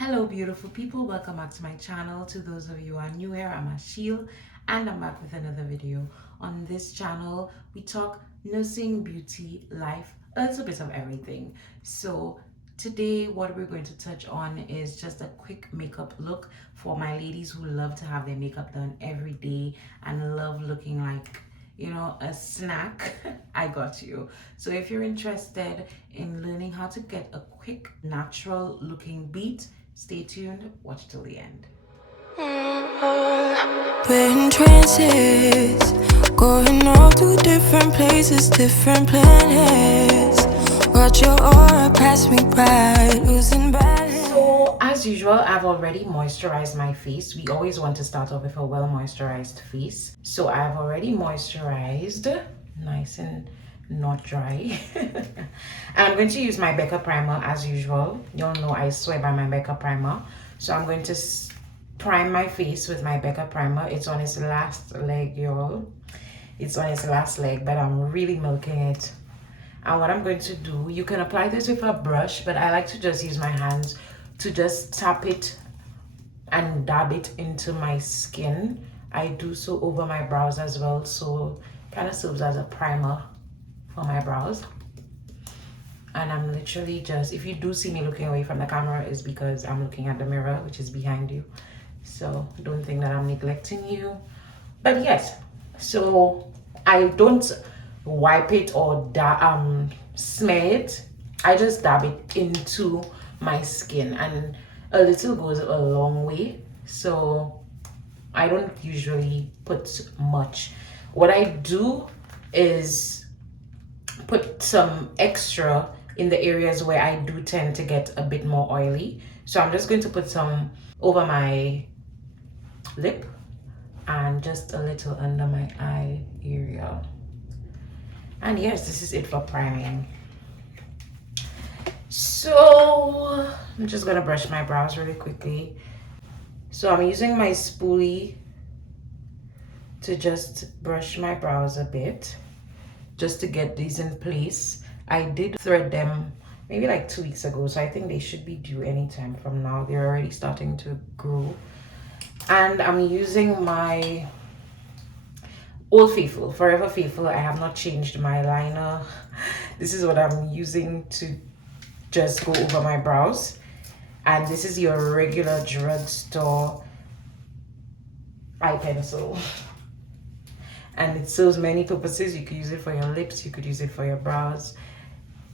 Hello beautiful people, welcome back to my channel. To those of you who are new here, I'm Asheel and I'm back with another video. On this channel we talk nursing, beauty, life, a little bit of everything. So today what we're going to touch on is just a quick makeup look for my ladies who love to have their makeup done every day and love looking like a snack. I got you. So if you're interested in learning how to get a quick natural looking beat, stay tuned, watch till the end. We're in trances, going off to different places, different planets. Watch your aura pass me by, losing balance. So as usual, I've already moisturized my face. We always want to start off with a well moisturized face. So I've already moisturized, nice and not dry. And I'm going to use my Becca primer as usual. You all know I swear by my Becca primer. So I'm going to prime my face with my Becca primer. It's on its last leg, y'all. It's on its last leg, but I'm really milking it. And what I'm going to do, you can apply this with a brush, but I like to just use my hands to just tap it and dab it into my skin. I do so over my brows as well, so kind of serves as a primer for my brows. And I'm literally just, if you do see me looking away from the camera, is because I'm looking at the mirror, which is behind you. So don't think that I'm neglecting you. But yes, so I don't wipe it or smear it. I just dab it into my skin, and a little goes a long way. So I don't usually put much. What I do is put some extra in the areas where I do tend to get a bit more oily. So I'm just going to put some over my lip and just a little under my eye area. And yes, this is it for priming. So I'm just gonna brush my brows really quickly. So I'm using my spoolie to just brush my brows a bit, just to get these in place. I did thread them maybe like 2 weeks ago, so I think they should be due anytime from now. They're already starting to grow. And I'm using my Old Faithful, Forever Faithful. I have not changed my liner. This is what I'm using to just go over my brows. And this is your regular drugstore eye pencil. And it serves many purposes. You could use it for your lips, you could use it for your brows.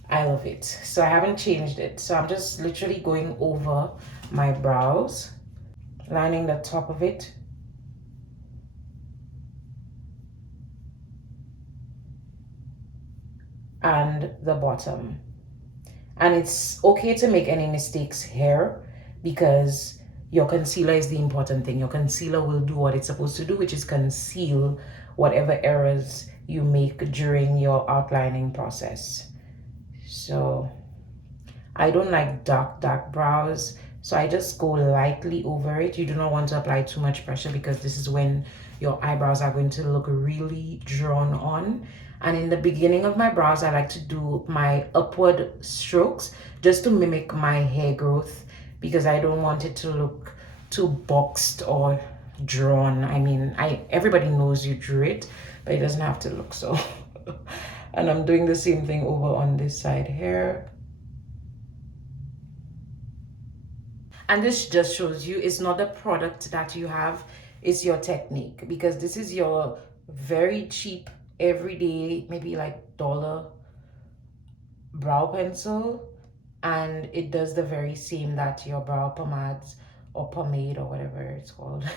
I love it. So I haven't changed it. So I'm just literally going over my brows, lining the top of it, and the bottom. And it's okay to make any mistakes here because your concealer is the important thing. Your concealer will do what it's supposed to do, which is conceal whatever errors you make during your outlining process. So I don't like dark brows, so I just go lightly over it. You do not want to apply too much pressure because this is when your eyebrows are going to look really drawn on. And in the beginning of my brows, I like to do my upward strokes just to mimic my hair growth because I don't want it to look too boxed or drawn. I mean, everybody knows you drew it, but it doesn't have to look so. And I'm doing the same thing over on this side here. And this just shows you it's not the product that you have, it's your technique, because this is your very cheap everyday, maybe like dollar brow pencil, and it does the very same that your brow pomades or pomade or whatever it's called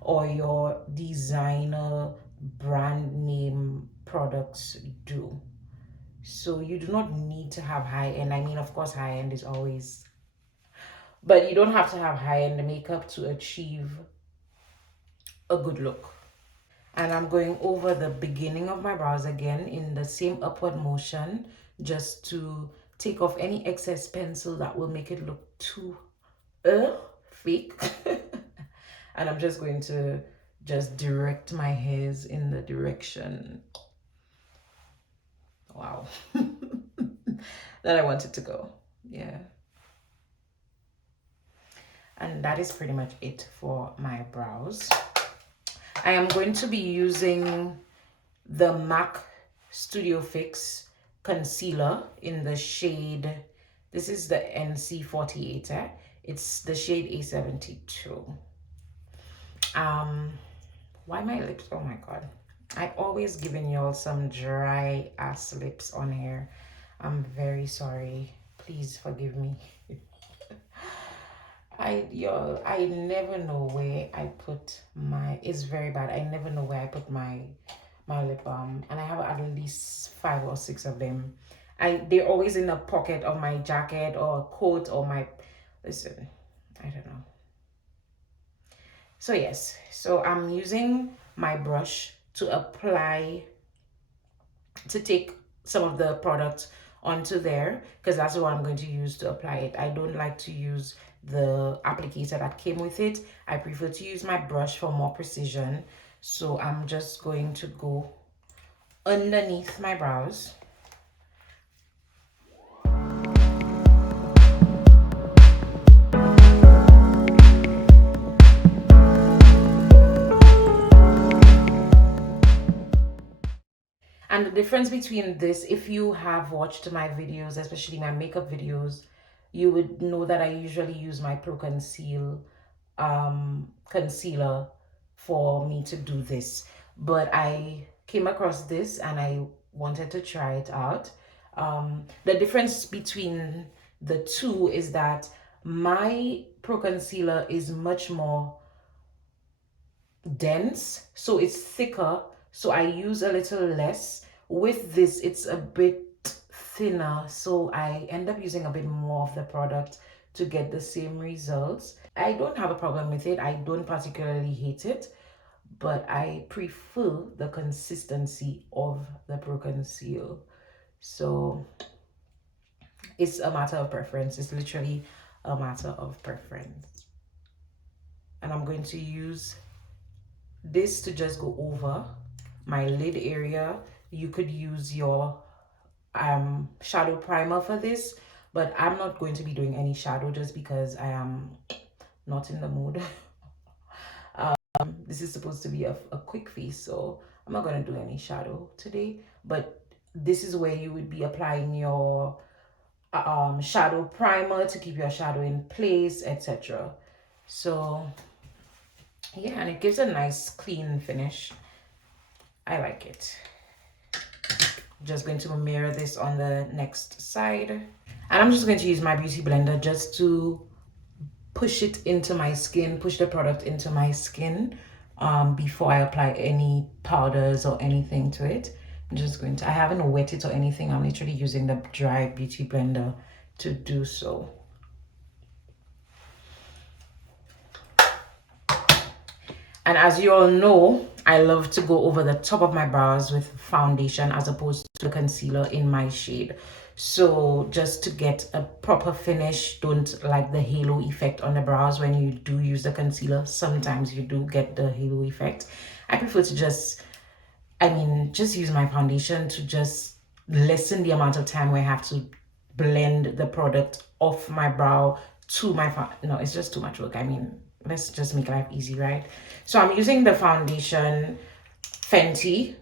or your designer brand name products do. So you do not need to have high end. I mean, of course, high end is always, but you don't have to have high-end makeup to achieve a good look. And I'm going over the beginning of my brows again in the same upward motion, just to take off any excess pencil that will make it look too fake. And I'm just going to just direct my hairs in the direction, wow, that I want it to go. Yeah. And that is pretty much it for my brows. I am going to be using the MAC Studio Fix concealer in the shade, this is the NC48, it's the shade A72. Why my lips? Oh my god, I always giving y'all some dry ass lips on here. I'm very sorry, please forgive me. I never know where I put my, it's very bad, I never know where I put my lip balm, and I have at least 5 or 6 of them. They're always in the pocket of my jacket or coat or my, listen, I don't know. So yes, so I'm using my brush to apply, to take some of the product onto there, because that's what I'm going to use to apply it. I don't like to use the applicator that came with it. I prefer to use my brush for more precision. So I'm just going to go underneath my brows. And the difference between this, if you have watched my videos, especially my makeup videos, you would know that I usually use my Pro Conceal concealer for me to do this. But I came across this and I wanted to try it out. The difference between the two is that my Pro Concealer is much more dense, so it's thicker, so I use a little less. With this, it's a bit thinner, so I end up using a bit more of the product to get the same results. I don't have a problem with it. I don't particularly hate it, but I prefer the consistency of the Pro Conceal. So it's a matter of preference. It's literally a matter of preference. And I'm going to use this to just go over my lid area. You could use your shadow primer for this, but I'm not going to be doing any shadow just because I am not in the mood. This is supposed to be a quick face, so I'm not going to do any shadow today, but this is where you would be applying your shadow primer to keep your shadow in place, etc. So yeah, and it gives a nice clean finish. I like it. Just going to mirror this on the next side, and I'm just going to use my beauty blender just to push it into my skin, push the product into my skin before I apply any powders or anything to it. I'm just going to, I haven't wet it or anything. I'm literally using the dry beauty blender to do so. And as you all know, I love to go over the top of my brows with foundation as opposed to concealer in my shade. So just to get a proper finish, don't like the halo effect on the brows when you do use the concealer. Sometimes you do get the halo effect. I prefer to just use my foundation to just lessen the amount of time where I have to blend the product off my brow to my, no, it's just too much work. Let's just make life easy, right? So I'm using the foundation Fenty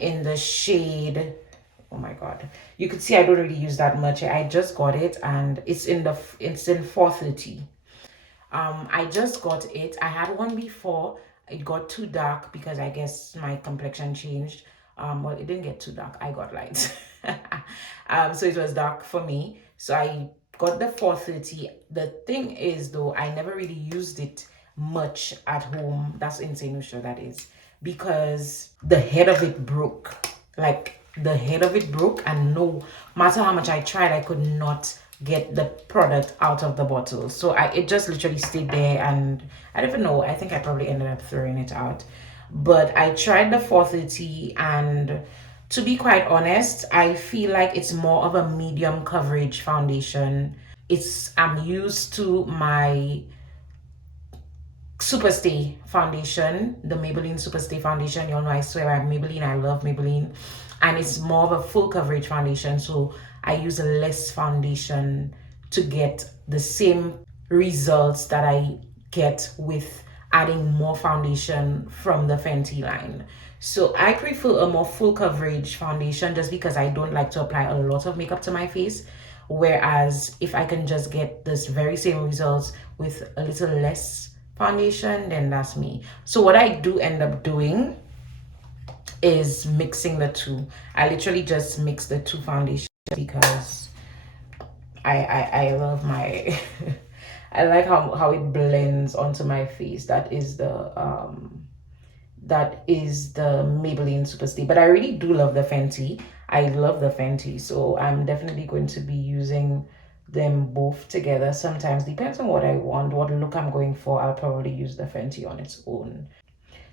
in the shade, oh my god, you could see I don't really use that much. I just got it and it's in 430. I just got it. I had one before. It got too dark because I guess my complexion changed. Well, it didn't get too dark. I got light. So it was dark for me. So I got the 430. The thing is, though, I never really used it much at home. That's in St. Lucia, that is, because the head of it broke. Like, the head of it broke, and no matter how much I tried, I could not get the product out of the bottle. So it just literally stayed there, and I don't even know, I think I probably ended up throwing it out. But I tried the 430, and to be quite honest, I feel like it's more of a medium coverage foundation. I'm used to my Superstay foundation, the Maybelline Superstay foundation. You all know I swear by Maybelline. I love Maybelline, and it's more of a full coverage foundation, so I use less foundation to get the same results that I get with adding more foundation from the Fenty line. So I prefer a more full coverage foundation just because I don't like to apply a lot of makeup to my face. Whereas if I can just get this very same results with a little less foundation, then that's me. So what I do end up doing is mixing the two. I literally just mix the two foundations because I love my I like how it blends onto my face. That is the Maybelline Superstay. But I really do love the Fenty. I love the Fenty, so I'm definitely going to be using them both together. Sometimes depends on what I want, what look I'm going for. I'll probably use the Fenty on its own.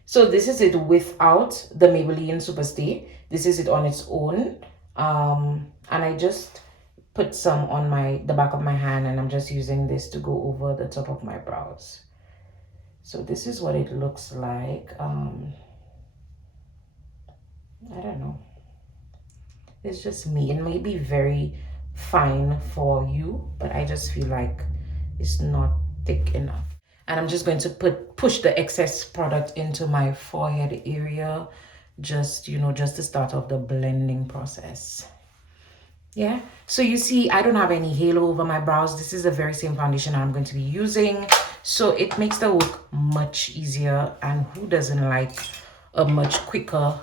So this is it without the Maybelline Superstay. This is it on its own. And I just put some on the back of my hand, and I'm just using this to go over the top of my brows. So this is what it looks like. I don't know. It's just me. It may be very fine for you, but I just feel like it's not thick enough. And I'm just going to push the excess product into my forehead area, just to start off the blending process. Yeah, so you see I don't have any halo over my brows. This is the very same foundation I'm going to be using, so it makes the look much easier. And who doesn't like a much quicker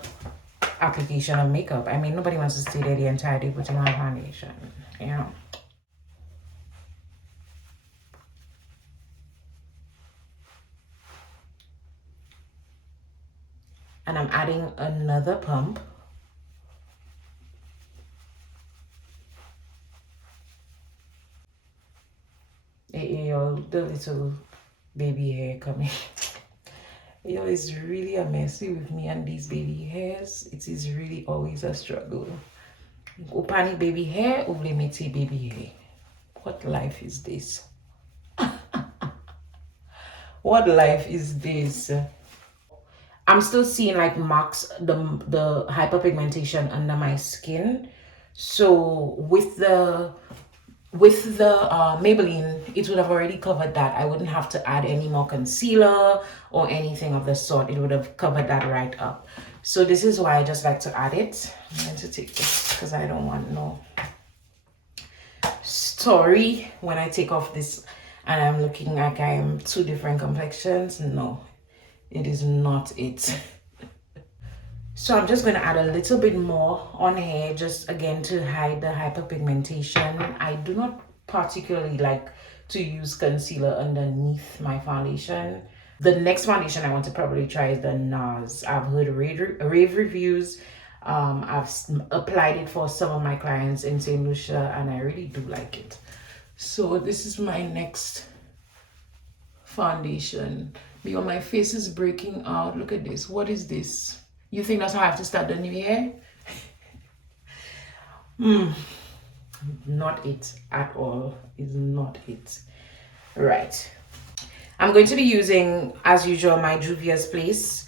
application of makeup? I mean, nobody wants to stay there the entire day putting on foundation, you know. And I'm adding another pump. Yo, the little baby hair coming. Yo, it's really a messy with me and these baby hairs. It is really always a struggle. Upani baby hair, uvlemete baby hair. What life is this? What life is this? I'm still seeing like marks, the hyperpigmentation under my skin. So with the Maybelline, it would have already covered that. I wouldn't have to add any more concealer or anything of the sort. It would have covered that right up. So this is why I just like to add it. I'm going to take this because I don't want no story when I take off this and I'm looking like I'm two different complexions. No, it is not it. So I'm just going to add a little bit more on here, just again to hide the hyperpigmentation. I do not particularly like to use concealer underneath my foundation. The next foundation I want to probably try is the NARS. I've heard rave reviews. I've applied it for some of my clients in St. Lucia, and I really do like it. So this is my next foundation. Because my face is breaking out. Look at this. What is this? You think that's how I have to start the new year? Not it at all. It's not it. Right. I'm going to be using, as usual, my Juvia's Place.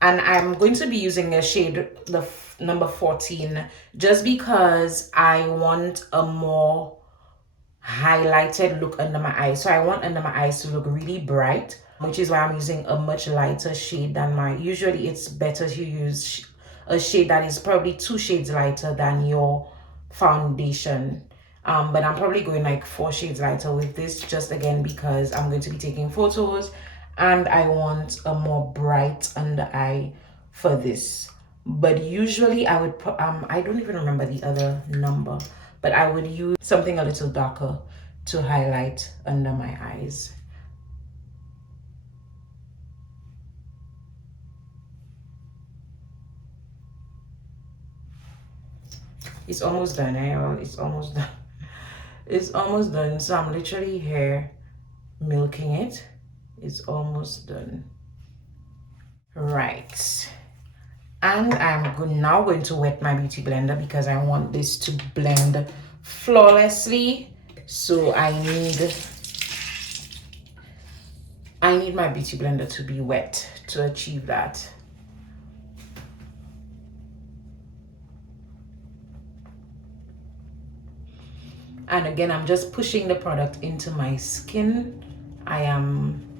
And I'm going to be using a shade, the number 14, just because I want a more highlighted look under my eyes. So I want under my eyes to look really bright, which is why I'm using a much lighter shade than usually it's better to use a shade that is probably 2 shades lighter than your foundation. But I'm probably going like 4 shades lighter with this, just again because I'm going to be taking photos and I want a more bright under eye for this. But usually I would I don't even remember the other number, but I would use something a little darker to highlight under my eyes. It's almost done, it's almost done. It's almost done. So I'm literally here milking it. It's almost done. Right. And I'm now going to wet my beauty blender because I want this to blend flawlessly. So I need my beauty blender to be wet to achieve that. And again, I'm just pushing the product into my skin.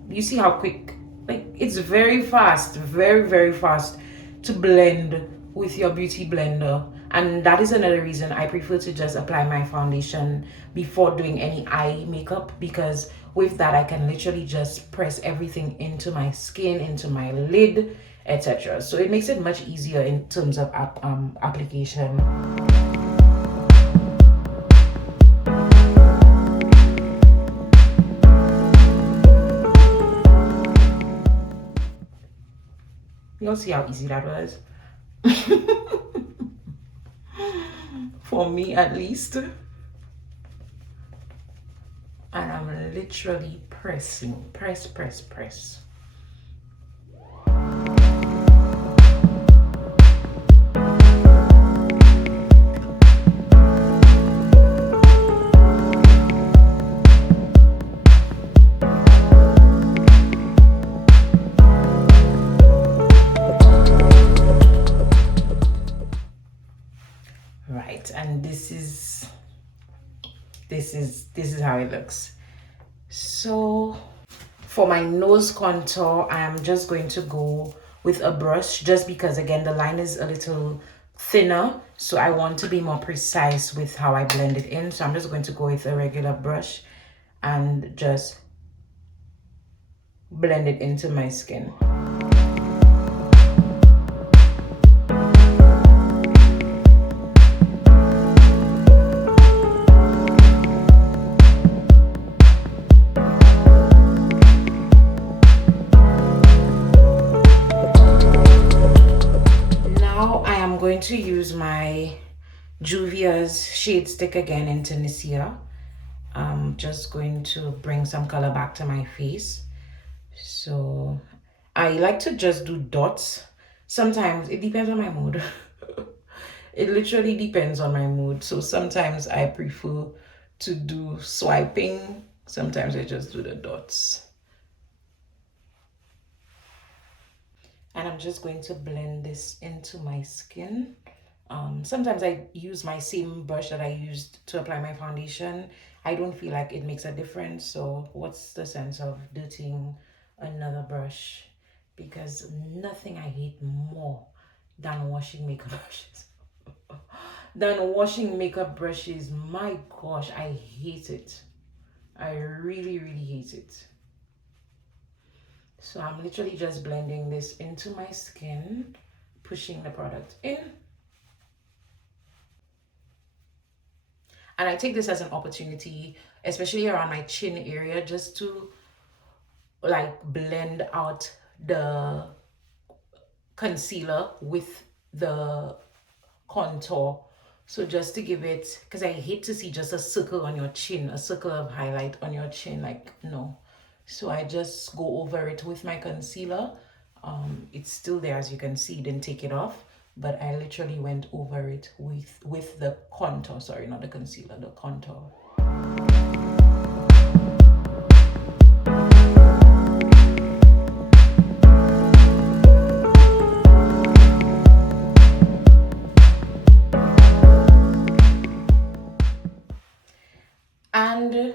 You see how quick, like it's very fast, very fast to blend with your beauty blender. And that is another reason I prefer to just apply my foundation before doing any eye makeup, because with that I can literally just press everything into my skin, into my lid, etc. So it makes it much easier in terms of application. You'll see how easy that was. For me at least. And I'm literally pressing, press. Right, and this is how it looks. So for my nose contour, I am just going to go with a brush, just because again the line is a little thinner, so I want to be more precise with how I blend it in. So I'm just going to go with a regular brush and just blend it into my skin. To use my Juvia's shade stick again in Tunisia. I'm just going to bring some color back to my face. So I like to just do dots. Sometimes it depends on my mood. It literally depends on my mood. So sometimes I prefer to do swiping. Sometimes I just do the dots. And I'm just going to blend this into my skin. Sometimes I use my same brush that I used to apply my foundation. I don't feel like it makes a difference, so what's the sense of dirtying another brush? Because nothing I hate more than washing makeup brushes. My gosh, I hate it. I really hate it. So I'm literally just blending this into my skin, pushing the product in. And I take this as an opportunity, especially around my chin area, just to like blend out the concealer with the contour. So just to give it, because I hate to see just a circle on your chin, a circle of highlight on your chin, like no. So I just go over it with my concealer. It's still there, as you can see, didn't take it off, but I literally went over it with the contour. Sorry, not the concealer, the contour. And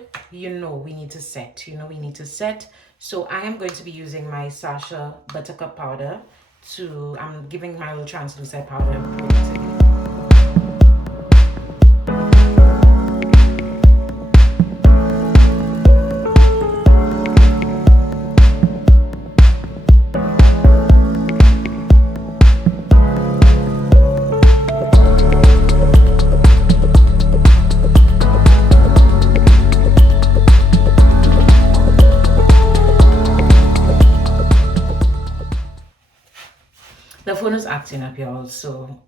we need to set. So I am going to be using my Sasha Buttercup powder I'm giving my little translucent powder pretty. The phone is acting up, y'all, so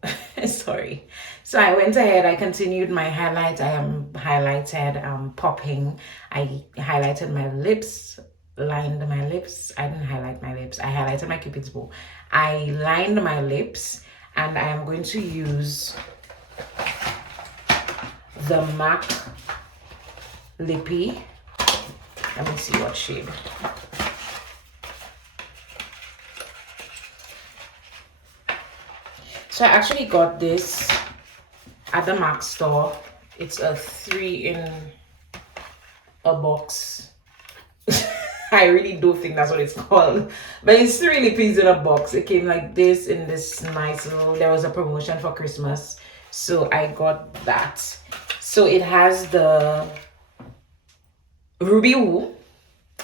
sorry. So I went ahead, I continued my highlight. I am highlighted, popping. I highlighted my lips, lined my lips. I didn't highlight my lips. I highlighted my Cupid's bow. I lined my lips, and I am going to use the MAC Lippy. Let me see what shade. So I actually got this at the MAC store. It's a 3 in a box. I really don't think that's what it's called, but it's 3 lipies in a box. It came like this in this nice little, there was a promotion for Christmas, so I got that. So it has the Ruby Woo.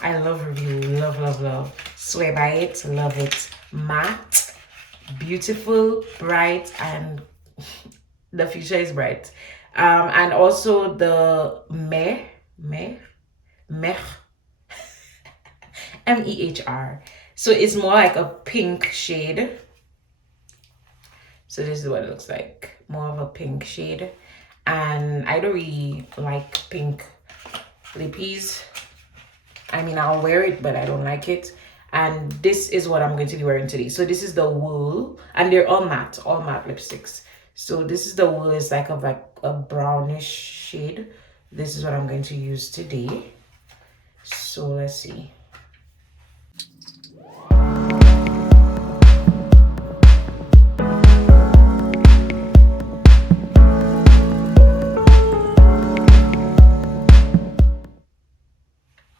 I love Ruby Woo, love, love, love. Swear by it, love it. Matte, beautiful, bright, and the future is bright. And also the Meh, MEHR. So it's more like a pink shade. So this is what it looks like, more of a pink shade. And I don't really like pink lippies. I mean, I'll wear it, but I don't like it. And this is what I'm going to be wearing today. So this is the wool, and they're all matte lipsticks. So this is the wool, it's like a brownish shade. This is what I'm going to use today. So let's see.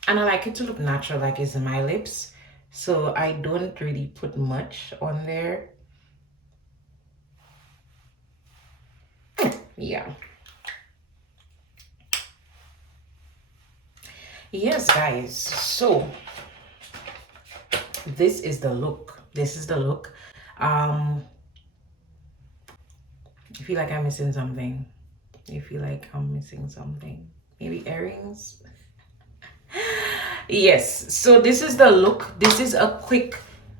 And I like it to look natural, like it's in my lips. So I don't really put much on there. Yeah. Yes, guys. So this is the look. This is the look. I feel like I'm missing something. I feel like I'm missing something. Maybe earrings. Yes, so this is the look. This is a quick,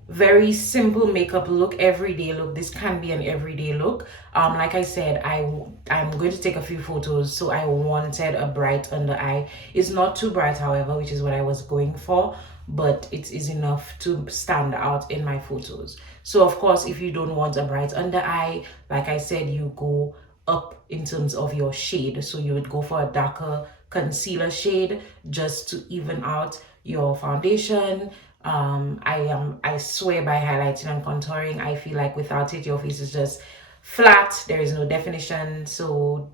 very simple makeup look, everyday look. This can be an everyday look. Like I said, I'm going to take a few photos, so I wanted a bright under eye. It's not too bright, however, which is what I was going for, but it is enough to stand out in my photos. So of course, if you don't want a bright under eye, like I said, you go up in terms of your shade. So you would go for a darker concealer shade just to even out your foundation. I swear by highlighting and contouring, I feel like without it your face is just flat, there is no definition. So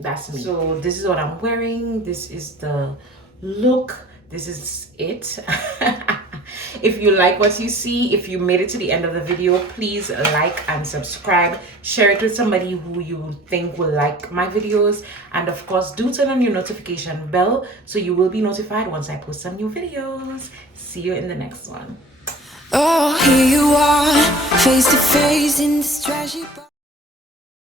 that's me. So this is what I'm wearing. This is the look. This is it. If you like what you see, if you made it to the end of the video, please like and subscribe. Share it with somebody who you think will like my videos, and of course do turn on your notification bell so you will be notified once I post some new videos. See you in the next one. Oh, here you are, face to face in this trashy